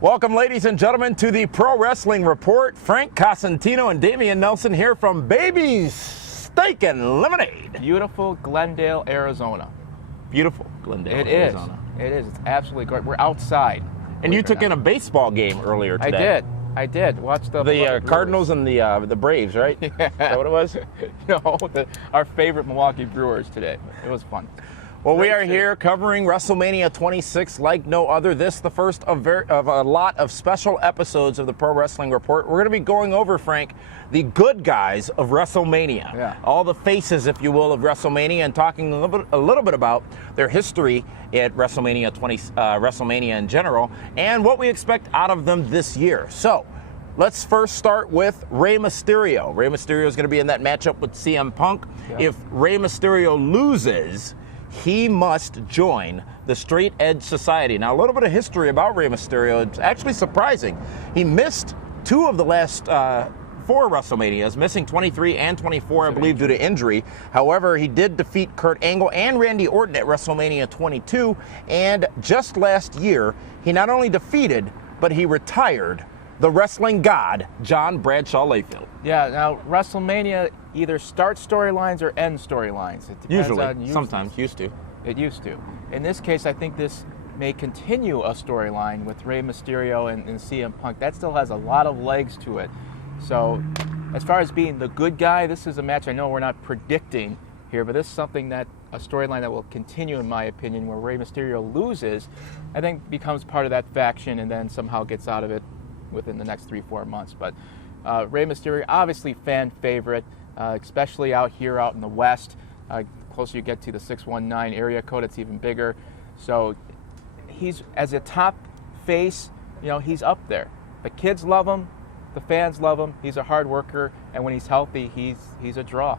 Welcome, ladies and gentlemen, to the Pro Wrestling Report. Frank Cosentino and Dameon Nelson here from Baby's Steak and Lemonade. Beautiful Glendale, Arizona. Beautiful Glendale, Arizona. It is. It's absolutely great. We're outside. And you took in a baseball game earlier today. I did. Watch the Cardinals and the Braves, right? Yeah. Is that what it was? No, our favorite Milwaukee Brewers today. It was fun. Well, we are here covering WrestleMania 26 like no other. This the first of a lot of special episodes of the Pro Wrestling Report. We're going to be going over, Frank, the good guys of WrestleMania. Yeah. All the faces, if you will, of WrestleMania, and talking a little bit about their history at WrestleMania in general, and what we expect out of them this year. So, let's first start with Rey Mysterio. Rey Mysterio is going to be in that matchup with CM Punk. Yeah. If Rey Mysterio loses, he must join the Straight Edge Society. Now, a little bit of history about Rey Mysterio. It's actually surprising. He missed two of the last four WrestleManias, missing 23 and 24, I believe, due to injury. However, he did defeat Kurt Angle and Randy Orton at WrestleMania 22. And just last year, he not only defeated, but he retired the wrestling god, John Bradshaw Layfield. Yeah, now WrestleMania either starts storylines or ends storylines. It depends Usually, sometimes, used to. It used to. In this case, I think this may continue a storyline with Rey Mysterio and CM Punk. That still has a lot of legs to it. So, as far as being the good guy, this is a match I know we're not predicting here, but this is something that, a storyline that will continue, in my opinion, where Rey Mysterio loses, I think becomes part of that faction and then somehow gets out of it within the next 3-4 months. But Rey Mysterio, obviously fan favorite, especially out here out in the West. Closer you get to the 619 area code, it's even bigger. So he's, as a top face, he's up there. The kids love him, the fans love him. He's a hard worker, and when he's healthy, he's a draw.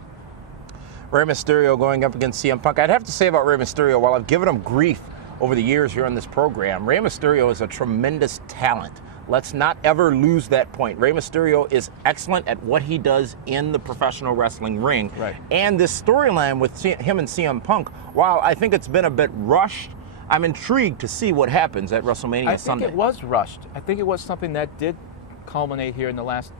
Rey Mysterio going up against CM Punk. I'd have to say about Rey Mysterio, while I've given him grief over the years here on this program, Rey Mysterio is a tremendous talent. Let's not ever lose that point. Rey Mysterio is excellent at what he does in the professional wrestling ring. Right. And this storyline with him and CM Punk, while I think it's been a bit rushed, I'm intrigued to see what happens at WrestleMania Sunday. I think it was rushed. I think it was something that did culminate here in the last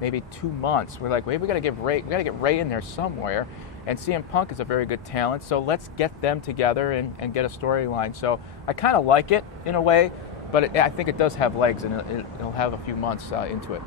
maybe 2 months. We're like, wait, we got to get Rey in there somewhere. And CM Punk is a very good talent, so let's get them together and get a storyline. So I kind of like it in a way. But I think it does have legs, and it'll have a few months into it.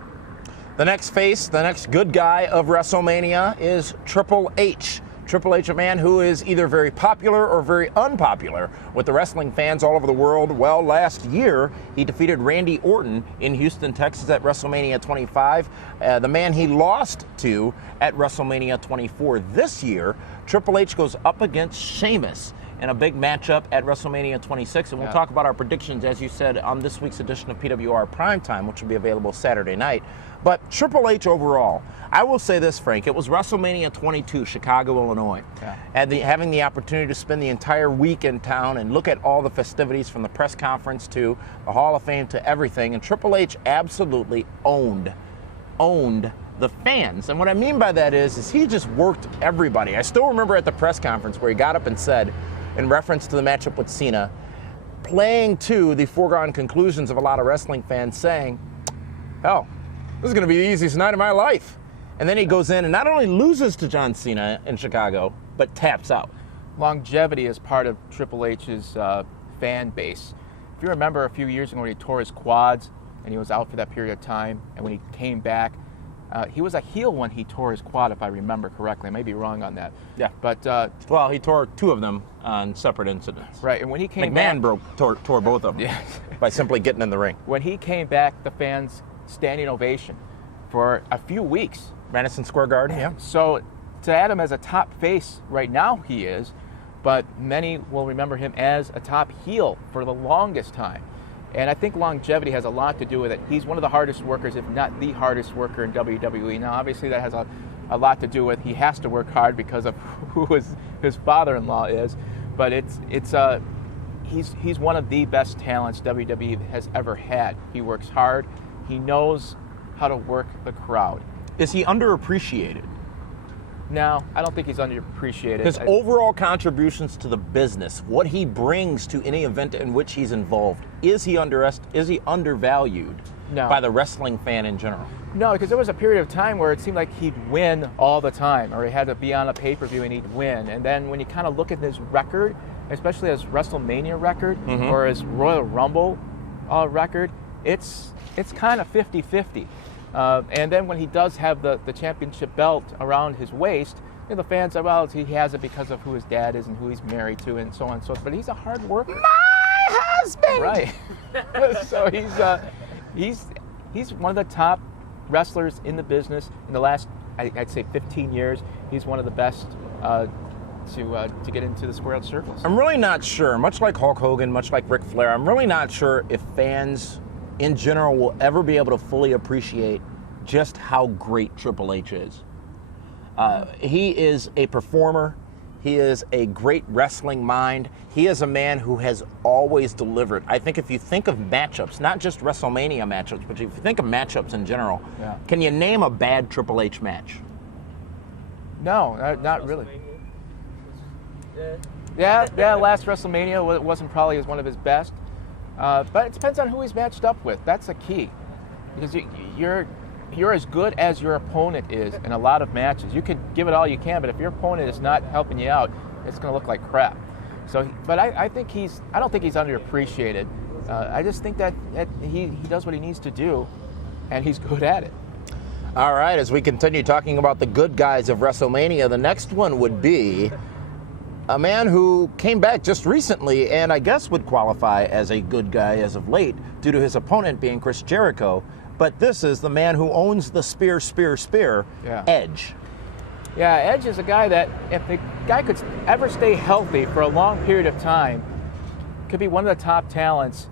The next face, the next good guy of WrestleMania is Triple H. Triple H, a man who is either very popular or very unpopular with the wrestling fans all over the world. Well, last year, he defeated Randy Orton in Houston, Texas at WrestleMania 25. The man he lost to at WrestleMania 24 this year, Triple H goes up against Sheamus in a big matchup at WrestleMania 26. And we'll talk about our predictions, as you said, on this week's edition of PWR Primetime, which will be available Saturday night. But Triple H overall, I will say this, Frank, it was WrestleMania 22, Chicago, Illinois. Yeah. Having the opportunity to spend the entire week in town and look at all the festivities from the press conference to the Hall of Fame to everything. And Triple H absolutely owned the fans. And what I mean by that is he just worked everybody. I still remember at the press conference where he got up and said, in reference to the matchup with Cena, playing to the foregone conclusions of a lot of wrestling fans, saying, hell, this is going to be the easiest night of my life. And then he goes in and not only loses to John Cena in Chicago, but taps out. Longevity is part of Triple H's fan base. If you remember a few years ago when he tore his quads and he was out for that period of time, and when he came back, he was a heel when he tore his quad, if I remember correctly. I may be wrong on that. Yeah. But well, he tore two of them on separate incidents. Right, and when he came McMahon back, tore both of them. Yeah. By simply getting in the ring. When he came back, the fans standing ovation for a few weeks. Madison Square Garden, yeah. So to add him as a top face right now, he is, but many will remember him as a top heel for the longest time. And I think longevity has a lot to do with it. He's one of the hardest workers, if not the hardest worker in WWE. Now, obviously, that has a lot to do with he has to work hard because of who his father-in-law is. But he's one of the best talents WWE has ever had. He works hard. He knows how to work the crowd. Is he underappreciated? No, I don't think he's underappreciated. His overall contributions to the business, what he brings to any event in which he's involved, is he undervalued by the wrestling fan in general? No, because there was a period of time where it seemed like he'd win all the time, or he had to be on a pay-per-view and he'd win. And then when you kind of look at his record, especially his WrestleMania record or his Royal Rumble record, it's kind of 50-50. And then when he does have the championship belt around his waist, the fans say, well, he has it because of who his dad is and who he's married to and so on and so forth. But he's a hard worker. My husband! Right. So he's one of the top wrestlers in the business in the last, I'd say, 15 years. He's one of the best to get into the squared circles. I'm really not sure, much like Hulk Hogan, much like Ric Flair, I'm really not sure if fans in general will ever be able to fully appreciate just how great Triple H is. He is a performer. He is a great wrestling mind. He is a man who has always delivered. I think if you think of matchups, not just WrestleMania matchups, but if you think of matchups in general, can you name a bad Triple H match? No, not really. Yeah, last WrestleMania wasn't probably one of his best. But it depends on who he's matched up with. That's a key, because you're as good as your opponent is in a lot of matches. You can give it all you can, but if your opponent is not helping you out, it's going to look like crap. So, but I don't think he's underappreciated. I just think that he does what he needs to do, and he's good at it. All right, as we continue talking about the good guys of WrestleMania, the next one would be a man who came back just recently and I guess would qualify as a good guy as of late due to his opponent being Chris Jericho. But this is the man who owns the spear, Edge. Yeah, Edge is a guy that if the guy could ever stay healthy for a long period of time, could be one of the top talents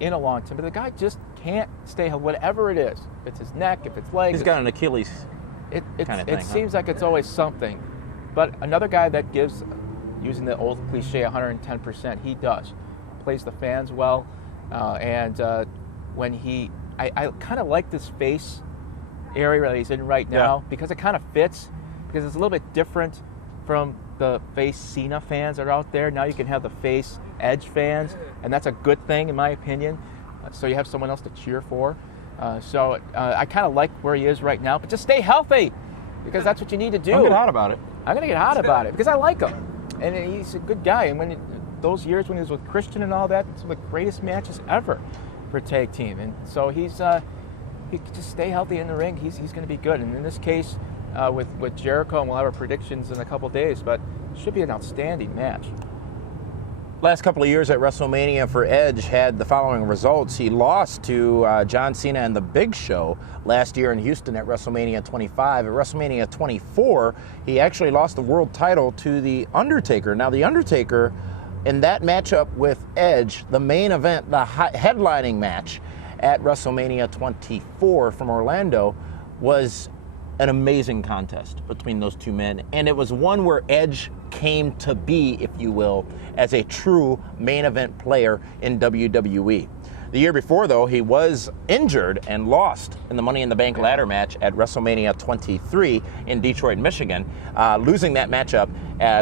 in a long time. But the guy just can't stay healthy, whatever it is. If it's his neck, if it's legs. He's got an Achilles kind of thing. It seems like it's always something. But another guy that gives, using the old cliche, 110%, he does. Plays the fans well. When I kind of like this face area that he's in right now because it kind of fits, because it's a little bit different from the face Cena fans that are out there. Now you can have the face Edge fans, and that's a good thing in my opinion. So you have someone else to cheer for. I kind of like where he is right now, but just stay healthy, because that's what you need to do. Don't get hot about it. I'm going to get hot about it because I like him, and he's a good guy. And when those years when he was with Christian and all that, it's one of the greatest matches ever for a tag team. And so he can just stay healthy in the ring. He's going to be good. And in this case, with Jericho, and we'll have our predictions in a couple days, but it should be an outstanding match. Last couple of years at WrestleMania for Edge had the following results. He lost to John Cena and The Big Show last year in Houston at WrestleMania 25. At WrestleMania 24, he actually lost the world title to The Undertaker. Now, The Undertaker, in that matchup with Edge, the main event, the headlining match at WrestleMania 24 from Orlando, was an amazing contest between those two men. And it was one where Edge came to be, if you will, as a true main event player in WWE. The year before, though, he was injured and lost in the Money in the Bank ladder match at WrestleMania 23 in Detroit, Michigan, losing that matchup,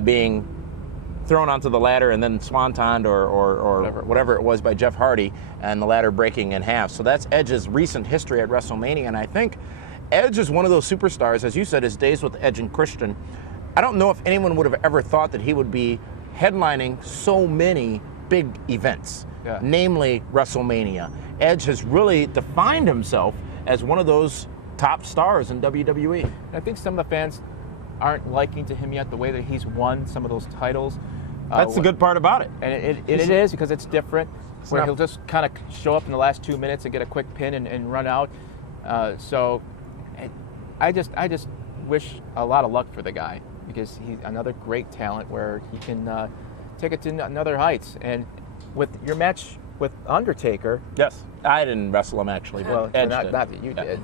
being thrown onto the ladder and then swantoned or whatever it was by Jeff Hardy, and the ladder breaking in half. So that's Edge's recent history at WrestleMania, and I think Edge is one of those superstars, as you said, his days with Edge and Christian. I don't know if anyone would have ever thought that he would be headlining so many big events, namely WrestleMania. Edge has really defined himself as one of those top stars in WWE. I think some of the fans aren't liking to him yet the way that he's won some of those titles. That's the good part about it. And it is, because it's different, where he'll just kind of show up in the last 2 minutes and get a quick pin and run out. I just wish a lot of luck for the guy, because he's another great talent where he can take it to another heights. And with your match with Undertaker, yes, I didn't wrestle him actually. Well, Edge not did. that you did.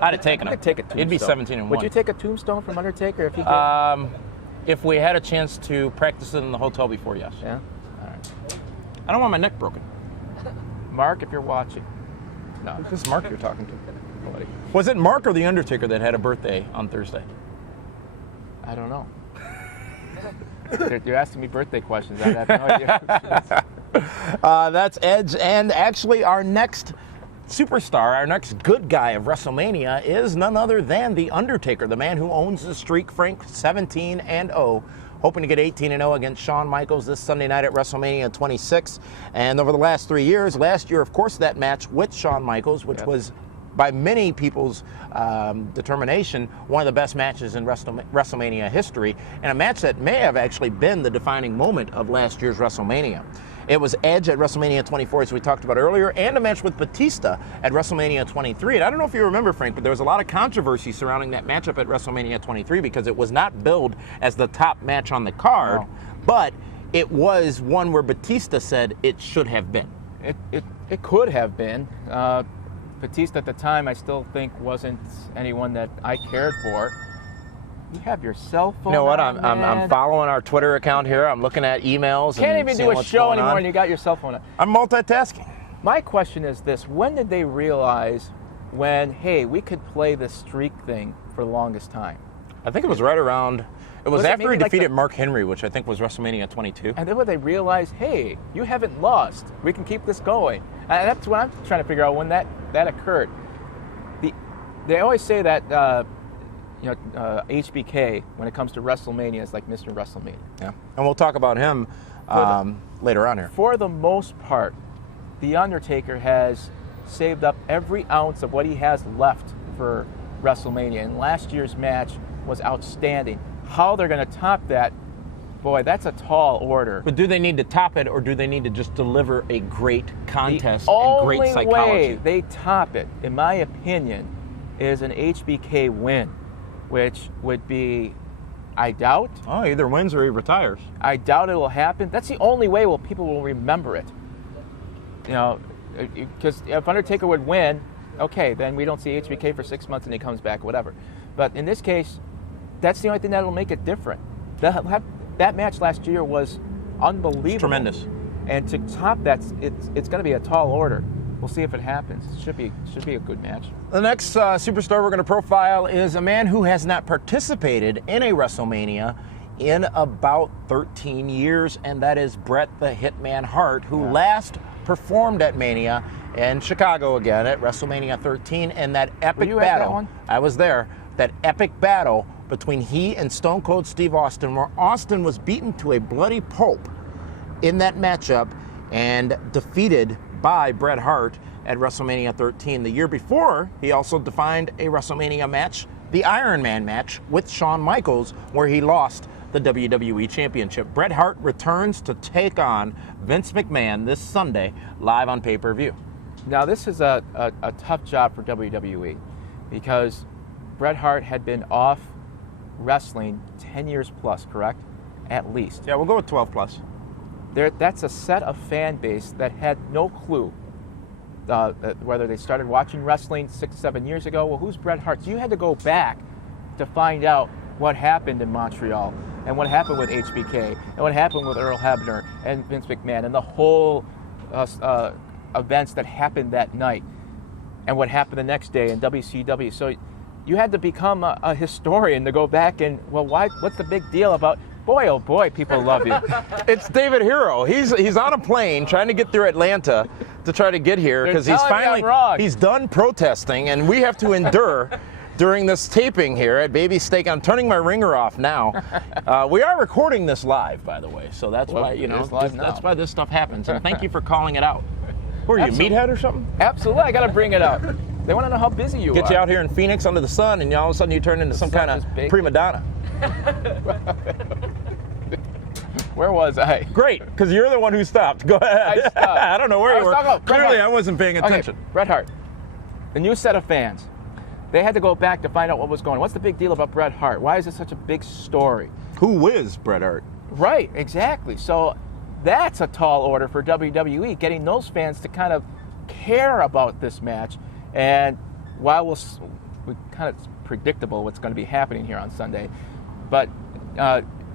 I'd have taken him. I'd take a tombstone. It'd be 17-1. Would you take a tombstone from Undertaker if he could? If we had a chance to practice it in the hotel before, yes. Yeah. All right. I don't want my neck broken. Mark, if you're watching. No. This is Mark you're talking to. Was it Mark or The Undertaker that had a birthday on Thursday? I don't know. You're asking me birthday questions. I have no idea. That's Edge, and actually our next superstar, our next good guy of WrestleMania is none other than The Undertaker, the man who owns the streak, Frank, 17-0. Hoping to get 18-0 against Shawn Michaels this Sunday night at WrestleMania 26. And over the last 3 years, last year, of course, that match with Shawn Michaels, which was by many people's determination, one of the best matches in WrestleMania history, and a match that may have actually been the defining moment of last year's WrestleMania. It was Edge at WrestleMania 24, as we talked about earlier, and a match with Batista at WrestleMania 23. And I don't know if you remember, Frank, but there was a lot of controversy surrounding that matchup at WrestleMania 23 because it was not billed as the top match on the card, but it was one where Batista said it should have been. It could have been. Batista at the time, I still think wasn't anyone that I cared for. You have your cell phone. You know what? on, I'm following our Twitter account here. I'm looking at emails. Can't even do a show anymore, and you got your cell phone. I'm multitasking. My question is this: when did they realize hey, we could play this streak thing for the longest time? I think it was right around. It was after he defeated Mark Henry, which I think was WrestleMania 22. And then when they realized, hey, you haven't lost, we can keep this going. And that's what I'm trying to figure out when that occurred. They always say that. HBK, when it comes to WrestleMania, is like Mr. WrestleMania. Yeah, and we'll talk about him later on here. For the most part, The Undertaker has saved up every ounce of what he has left for WrestleMania, and last year's match was outstanding. How they're going to top that, boy, that's a tall order. But do they need to top it, or do they need to just deliver a great contest and great psychology? The only way they top it, in my opinion, is an HBK win, which would be, I doubt. Oh, either wins or he retires. I doubt it will happen. That's the only way people will remember it. You know, because if Undertaker would win, okay, then we don't see HBK for 6 months and he comes back, whatever. But in this case, that's the only thing that'll make it different. That match last year was unbelievable. It's tremendous. And to top that, it's going to be a tall order. We'll see if it happens. It should be a good match. The next superstar we're going to profile is a man who has not participated in a WrestleMania in about 13 years, and that is Bret the Hitman Hart, who last performed at Mania in Chicago again at WrestleMania 13, and that epic battle. At that one? I was there. That epic battle between he and Stone Cold Steve Austin, where Austin was beaten to a bloody pulp in that matchup and defeated by Bret Hart at WrestleMania 13. The year before, he also defined a WrestleMania match, the Iron Man match with Shawn Michaels, where he lost the WWE Championship. Bret Hart returns to take on Vince McMahon this Sunday, live on pay-per-view. Now, this is a tough job for WWE because Bret Hart had been off wrestling 10 years plus, correct? At least. Yeah, we'll go with 12 plus. That's a set of fan base that had no clue whether they started watching wrestling 6-7 years ago. Well, who's Bret Hart? So you had to go back to find out what happened in Montreal and what happened with HBK and what happened with Earl Hebner and Vince McMahon and the whole events that happened that night and what happened the next day in WCW. So you had to become a historian to go back and, well, what's the big deal about... Boy, oh boy, people love you. It's David Hero. He's on a plane trying to get through Atlanta to try to get here because he's done protesting, and we have to endure during this taping here at Baby Steak. I'm turning my ringer off now. We are recording this live, by the way, so that's why that's why this stuff happens. And thank you for calling it out. Who are you, meathead or something? Absolutely, I got to bring it up. They want to know how busy you are. Get you out here in Phoenix under the sun, and all of a sudden you turn into some kind of prima donna. Where was I? Great, because you're the one who stopped. Go ahead. I stopped. I don't know where you were. Clearly, I wasn't paying attention. Okay, Bret Hart, the new set of fans, they had to go back to find out what was going on. What's the big deal about Bret Hart? Why is it such a big story? Who is Bret Hart? Right, exactly. So that's a tall order for WWE, getting those fans to kind of care about this match. And while we kind of predictable what's going to be happening here on Sunday, but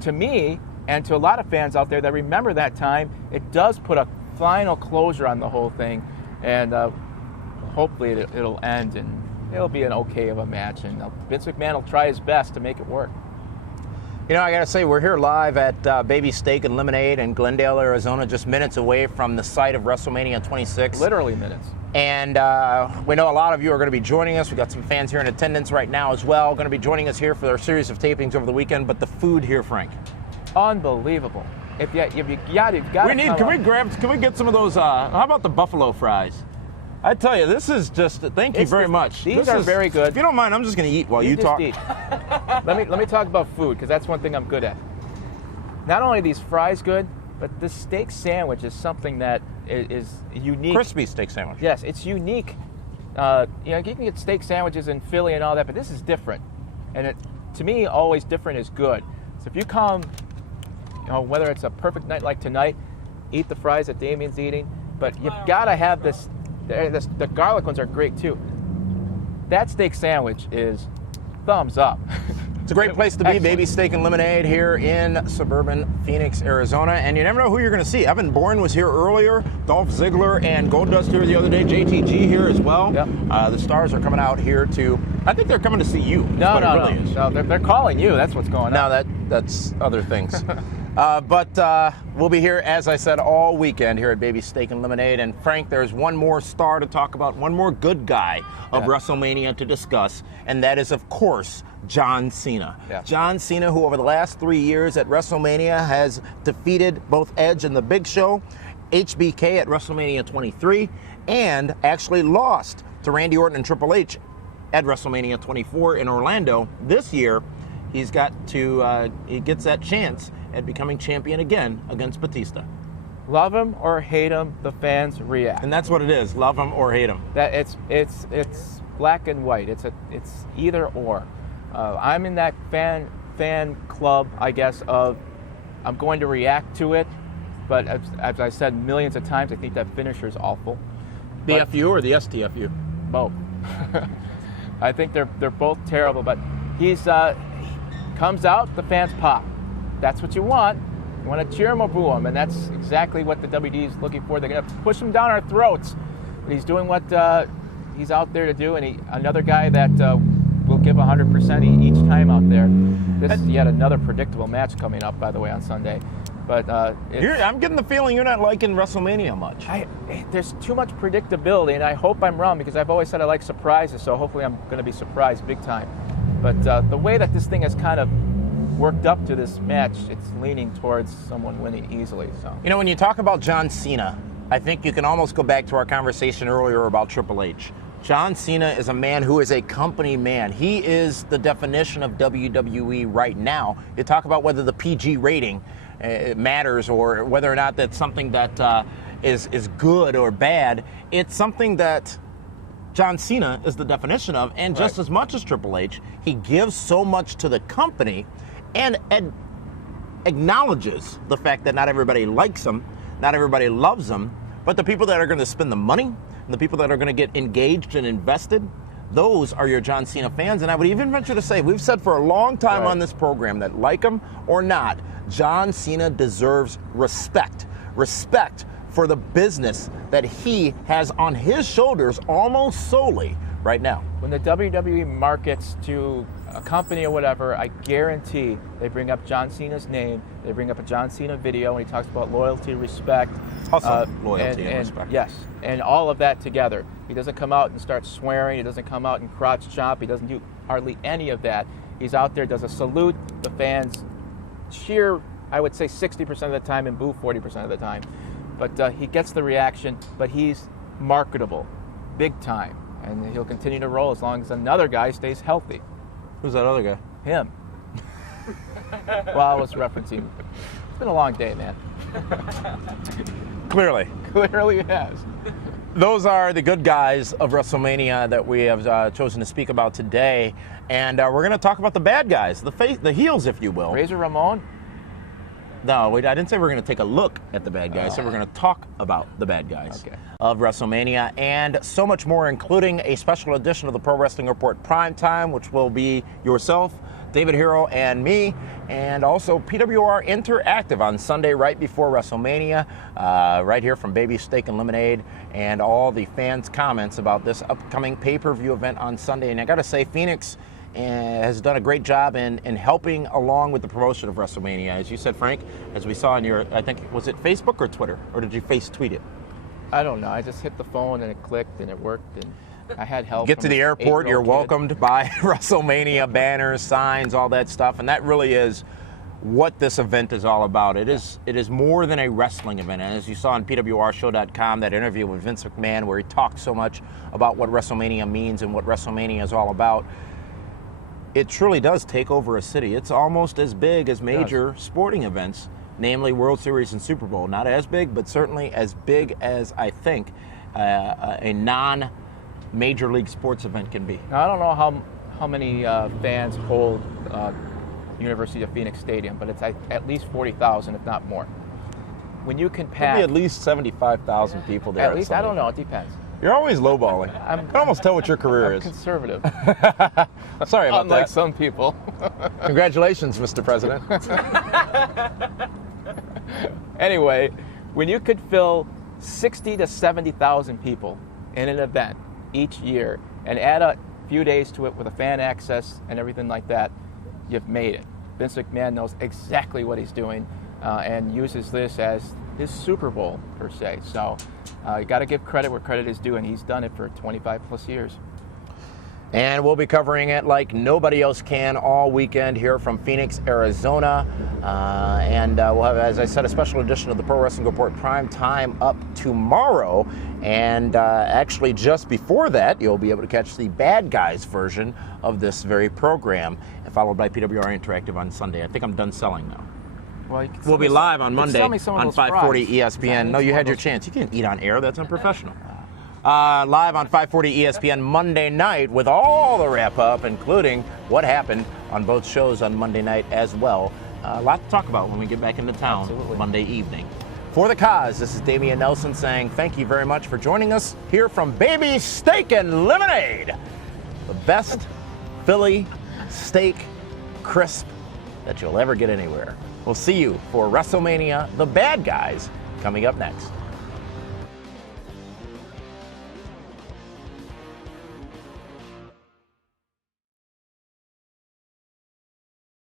to me, and to a lot of fans out there that remember that time, it does put a final closure on the whole thing, and hopefully it'll end and it'll be an okay of a match, and Vince McMahon will try his best to make it work. You know, I got to say, we're here live at Baby Steak and Lemonade in Glendale, Arizona, just minutes away from the site of WrestleMania 26. Literally minutes. And we know a lot of you are going to be joining us. We've got some fans here in attendance right now as well, going to be joining us here for our series of tapings over the weekend. But the food here, Frank. Unbelievable. If you got it, Can we get some of those, how about the buffalo fries? I tell you, this is just, thank you very much. These are very good. If you don't mind, I'm just going to eat while you talk. Eat. Let me talk about food, because that's one thing I'm good at. Not only are these fries good, but this steak sandwich is something that is unique. Crispy steak sandwich. Yes, it's unique. You can get steak sandwiches in Philly and all that, but this is different. And to me, always different is good. So if you come, whether it's a perfect night like tonight, eat the fries that Dameon's eating, but you've got to have this. The garlic ones are great too. That steak sandwich is thumbs up. It's a great place to be. Excellent. Baby Steak and Lemonade here in suburban Phoenix, Arizona. And you never know who you're going to see. Evan Bourne was here earlier. Dolph Ziggler and Goldust here the other day. JTG here as well. Yep. The stars are coming out here to, I think they're coming to see you. No, they're calling you. That's what's going on. No, that's other things. But we'll be here, as I said, all weekend here at Baby Steak and Lemonade. And Frank, there's one more star to talk about, one more good guy of WrestleMania to discuss, and that is, of course, John Cena. Yeah. John Cena, who over the last 3 years at WrestleMania has defeated both Edge and The Big Show, HBK at WrestleMania 23, and actually lost to Randy Orton and Triple H at WrestleMania 24 in Orlando. This year, he gets that chance at becoming champion again against Batista. Love him or hate him, the fans react. And that's what it is, love him or hate him. That it's black and white. It's either or. I'm in that fan club, I guess, of I'm going to react to it, but as I said millions of times, I think that finisher is awful. The FU or the STFU? Both. I think they're both terrible, but he comes out, the fans pop. That's what you want. You want to cheer him or boo him, and that's exactly what the WD is looking for. They're going to push him down our throats. But he's doing what he's out there to do, and another guy that will give 100% each time out there. This is yet another predictable match coming up, by the way, on Sunday. But I'm getting the feeling you're not liking WrestleMania much. There's too much predictability, and I hope I'm wrong, because I've always said I like surprises, so hopefully I'm going to be surprised big time. But the way that this thing has kind of worked up to this match, it's leaning towards someone winning easily. So when you talk about John Cena, I think you can almost go back to our conversation earlier about Triple H. John Cena is a man who is a company man. He is the definition of WWE right now. You talk about whether the PG rating matters or whether or not that's something that is good or bad. It's something that John Cena is the definition of, and just as much as Triple H, he gives so much to the company and acknowledges the fact that not everybody likes him, not everybody loves him, but the people that are going to spend the money and the people that are going to get engaged and invested, those are your John Cena fans. And I would even venture to say, we've said for a long time on this program that, like him or not, John Cena deserves respect. Respect for the business that he has on his shoulders almost solely right now. When the WWE markets to a company or whatever, I guarantee they bring up John Cena's name, they bring up a John Cena video, and he talks about loyalty, respect. Loyalty and respect. Yes, and all of that together. He doesn't come out and start swearing, he doesn't come out and crotch chop, he doesn't do hardly any of that. He's out there, does a salute, the fans cheer, I would say 60% of the time, and boo 40% of the time. But he gets the reaction, but he's marketable, big time. And he'll continue to roll as long as another guy stays healthy. Who's that other guy? Him. Well, I was referencing. It's been a long day, man. Clearly Clearly it has. Those are the good guys of WrestleMania that we have chosen to speak about today. And we're going to talk about the bad guys, the heels, if you will. Razor Ramon? No, I didn't say we're going to take a look at the bad guys. So we're going to talk about the bad guys of WrestleMania and so much more, including a special edition of the Pro Wrestling Report Primetime, which will be yourself, David Hero, and me, and also PWR Interactive on Sunday right before WrestleMania, right here from Baby Steak and Lemonade, and all the fans' comments about this upcoming pay-per-view event on Sunday. And I got to say, Phoenix has done a great job in helping along with the promotion of WrestleMania. As you said, Frank, as we saw on your, I think, was it Facebook or Twitter? Or did you face tweet it? I don't know. I just hit the phone and it clicked and it worked, and I had help. Get to the airport, you're welcomed by WrestleMania banners, signs, all that stuff, and that really is what this event is all about. It is more than a wrestling event. And as you saw on PWRshow.com, that interview with Vince McMahon where he talked so much about what WrestleMania means and what WrestleMania is all about, it truly does take over a city. It's almost as big as major sporting events, namely World Series and Super Bowl. Not as big, but certainly as big as I think a non-major league sports event can be. Now, I don't know how many fans hold University of Phoenix Stadium, but it's at least 40,000, if not more. When you can pack... There'll be at least 75,000 people there. At least, I don't know, it depends. You're always lowballing. I can almost tell what your career is. Conservative. Sorry about Unlike that. some people. Congratulations, Mr. President. Anyway, when you could fill 60 to 70,000 people in an event each year and add a few days to it with a fan access and everything like that, you've made it. Vince McMahon knows exactly what he's doing and uses this as his Super Bowl, per se. So you got to give credit where credit is due, and he's done it for 25 plus years. And we'll be covering it like nobody else can all weekend here from Phoenix, Arizona. And we'll have, as I said, a special edition of the Pro Wrestling Report Prime Time up tomorrow. And actually just before that, you'll be able to catch the Bad Guys version of this very program, followed by PWR Interactive on Sunday. I think I'm done selling now. Well, we'll be live on Monday on 540 ESPN. No, you had your chance. You can't eat on air. That's unprofessional. Live on 540 ESPN Monday night with all the wrap-up, including what happened on both shows on Monday night as well. A lot to talk about when we get back into town. Absolutely. Monday evening. For the Coz, this is Dameon Nelson saying thank you very much for joining us here from Baby Steak and Lemonade. The best Philly steak crisp that you'll ever get anywhere. We'll see you for WrestleMania, the Bad Guys, coming up next.